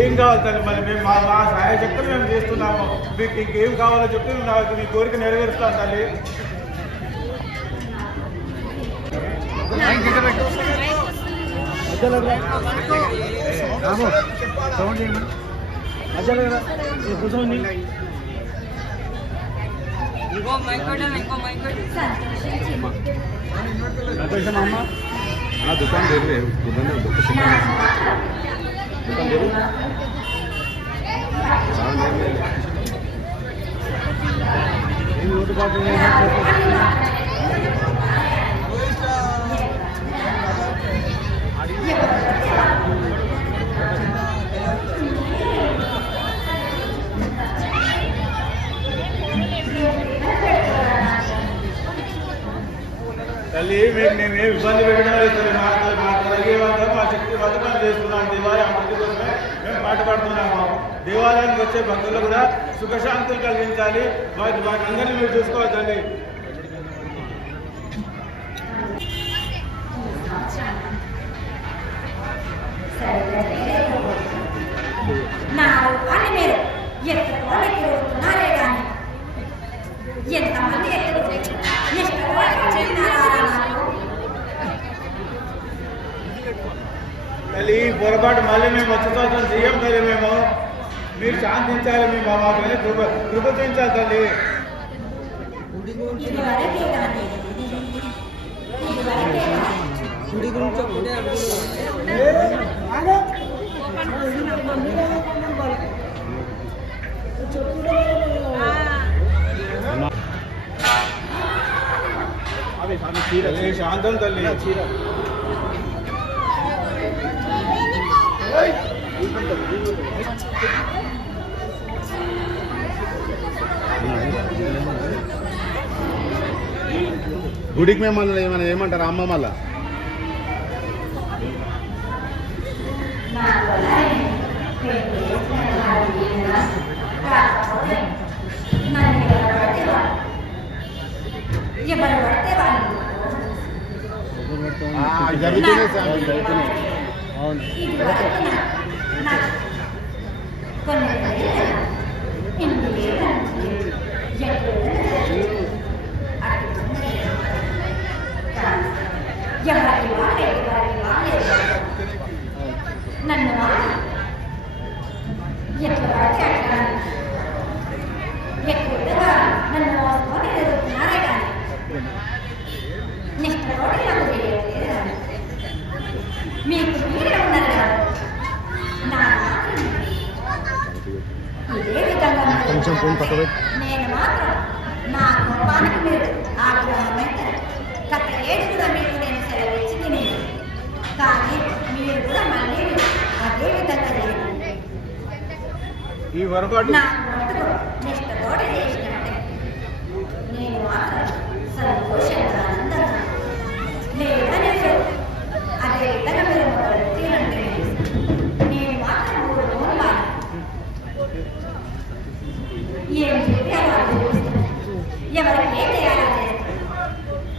ఏం కావాలి తల్లి మరి మేము మా సహాయ శక్తులు మేము చేస్తున్నాము. మీకు ఇంకేం కావాలో చెప్తే నాకు మీ కోరిక నెరవేరుస్తాను తల్లి. दुकान दे रहे दुकान తల్లి మేము ఇబ్బంది పెట్టడం లేదు. మా శక్తి బతుకం చేస్తున్నాం. దేవాలయం అభివృద్ధి కోసమే మేము పాటుపడుతున్నాము. దేవాలయానికి వచ్చే భక్తులు కూడా సుఖశాంతులు కలిగించాలి. వాటి అందరినీ మీరు చూసుకోవాలి తల్లి. నా రూపాన్ని మీరు ఎత్తుకొని తిరుగుతున్నారే కానీ ఎంతమంది ఎత్తుకు తల్లి పొరపాటు మళ్ళీ మేము వచ్చే సంవత్సరం చెయ్యం తల్లి మేము మీరు శాంతించాలి మీ మాకు కృప చూపించాలి తల్లి శాంతం తల్లి గుడికి మిమ్మల్ని ఏమంటారు అమ్మ మళ్ళా జరుగుతున్నాయి అవును నన్ను ఎక్కువగా నన్ను మోసుకొని ఎదుగుతున్నారే కానీ నిష్టతోటి నాకు తెలియట్లేదు మీకు మీరే ఉన్నారు కదా నా ఇదే విధంగా నేను మాత్రం నా కుటుంబానికి మీరు ఆగ్రహమైతే గత ఏడుగా మీకు నేను సెలవిచ్చి తినేది కానీ మీరు కూడా మళ్ళీ అదే విధంగా చేయండి ఈ పొరపాటు నా బ్రతుకు నిష్టతోటి చేసినట్టే నేను మాత్రం సంతోషంగా ఆనందంగా లేదని అదే విధంగా మీరు మొదలుతీనంటే నేను మాత్రం 3 రోజులు ఏం చెప్పి అలా చూపిస్తున్నాను ఎవరికి ఏం చేయాలో చేస్తాను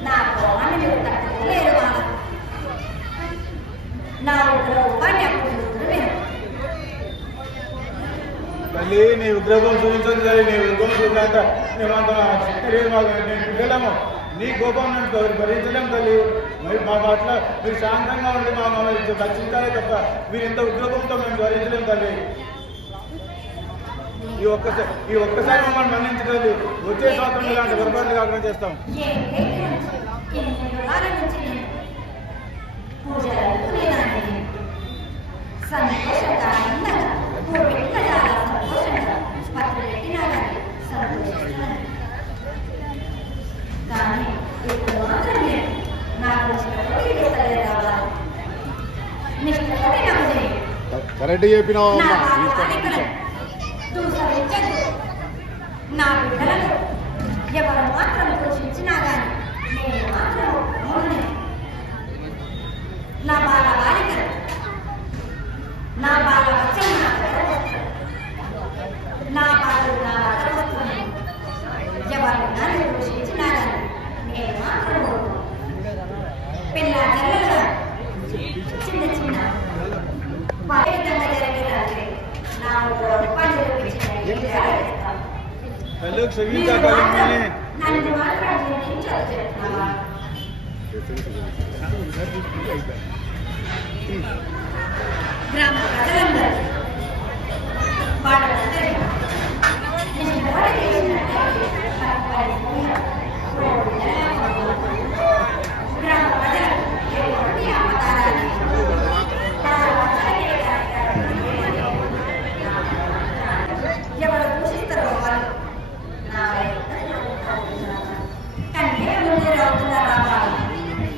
నా కోపాన్ని మీరు తట్టుకోలేరు వాళ్ళ నా ఉగ్రరూపాన్ని అప్పుడు మీరు తల్లి నీ ఉగ్రహం చూపించదు తల్లి నీ ఉగ్రహం చూసాక మేమంత శక్తి లేదు మాకు నేను పిల్లలేము నీ కోపం మేము భరించలేము తల్లి మరి మా పట్ల మీరు శాంతంగా ఉండి మా మమ్మల్ని రక్షించాలే తప్ప మీరు ఇంత ఉగ్రహంతో మేము భరించలేము తల్లి ఈ ఒక్కసారి మమ్మల్ని మన్నించగలి వచ్చే సంవత్సరం ఇలాంటి పొరపాట్లు కాకుండా చేస్తాం కరెక్ట్ చెప్పినావు నా బిడ్డలను ఎవరు మాత్రం పోషించినా కానీ నేను మాత్రం నా బాల బాలిక నా బాల వచ్చం నా బాలు నా వస్తుంది ఎవరు నన్ను పోషించినా కానీ నేను మాత్రం పిల్ల జల్లలుగా చిన్న చిన్న విధంగా జరిగేదాన్ని నా పనులు తల్లి క్షమించాలి నన్ను మాట్లాడి గ్రామ ప్రజలందరూ వాళ్ళందరూ గ్రామ ప్రజలు ఎవరు పూజిస్తారో వాళ్ళు కంటే ముందు అవుతున్నారా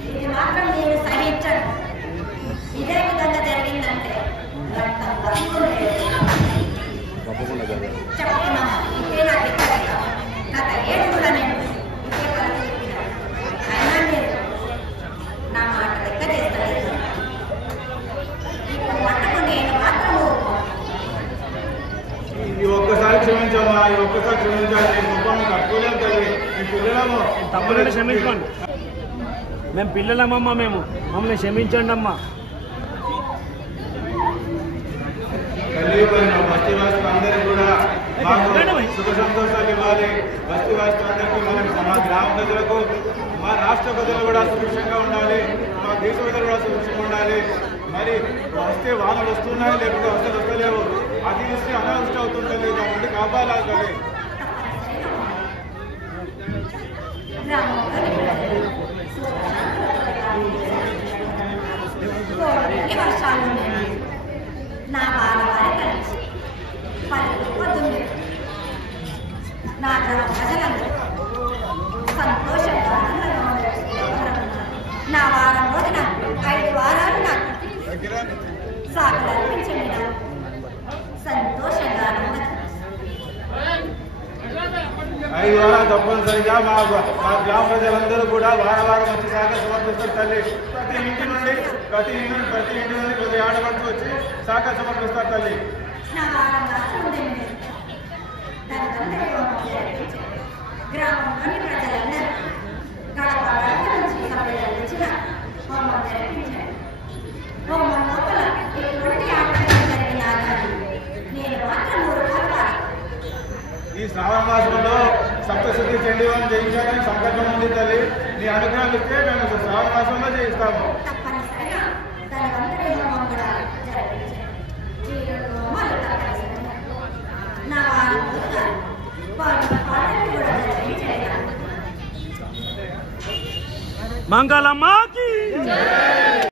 ఇది మాత్రం నేను సహించను ఇదే విధంగా జరిగిందంటే చెప్తున్నా ఇదే నాకు గత 7 కూడా నేను ఇదే పరిస్థితి అయినా మీరు నా మాట లెక్క చేస్తారు ఇప్పుడు మటుకు నేను మాత్రం ఈ ఒక్కసారి క్షమించమ్మా ఈ ఒక్కసారి క్షమించాలి గొప్ప తక్కువలేం తల్లి మీ పిల్లలము తప్పకుండా క్షమించండి మేము పిల్లలమమ్మా మేము మమ్మల్ని క్షమించండి అమ్మా మాకు సుఖ సంతోషాలు ఇవ్వాలి. బస్తీ వాస్తవానికి మా గ్రామ ప్రజలకు, మా రాష్ట్ర ప్రజలు కూడా సుభిక్షంగా ఉండాలి, మా దేశ ప్రజలు కూడా సుభిక్షంగా ఉండాలి. మరి వస్తే వానలు వస్తున్నాయి, లేకపోతే వస్తలు వస్తలేవు, అతివృష్టి అనావృష్టి అవుతుంటుంది, కాబట్టి కాపాడాలి. వర్షాలు నా బాలవారి కలిసి పల్లెలు పొద్దున్నే నా గ్రామ ప్రజలందరూ సంతోషంగా నా వారం రోజున 5 వారాలు నాకు సాగులర్పించండి. సంతోషంగా 5 వారాలు తప్పనిసరిగా మా గ్రామ ప్రజలందరూ కూడా వారం వచ్చి శాఖ సమర్పిస్తారు తల్లి. ప్రతి ఇంటి నుండి ప్రతి ఆడపడుచు వచ్చి శాఖ సమర్పిస్తారు తల్లి. గ్రామంలోని ప్రజలందరూ గడప నుంచి సంప్రదించిన హోమం జరిపించారు. హోమం లోపల ఎటువంటి ఆటంకం జరిగినా నేను మాత్రం 3 కావాలి. ఈ శ్రావణ మాసంలో సప్తశుద్ధి చండీవాన్ని చేయించాలని సంకల్పం ఉంది తల్లి. నీ అనుగ్రహం ఇస్తే మేము శ్రావణ మాసంలో చేయిస్తాము. తప్పనిసరిగా ధనవంతుడి హోమం కూడా జరిపించారు. నా మంగళమ్మ కి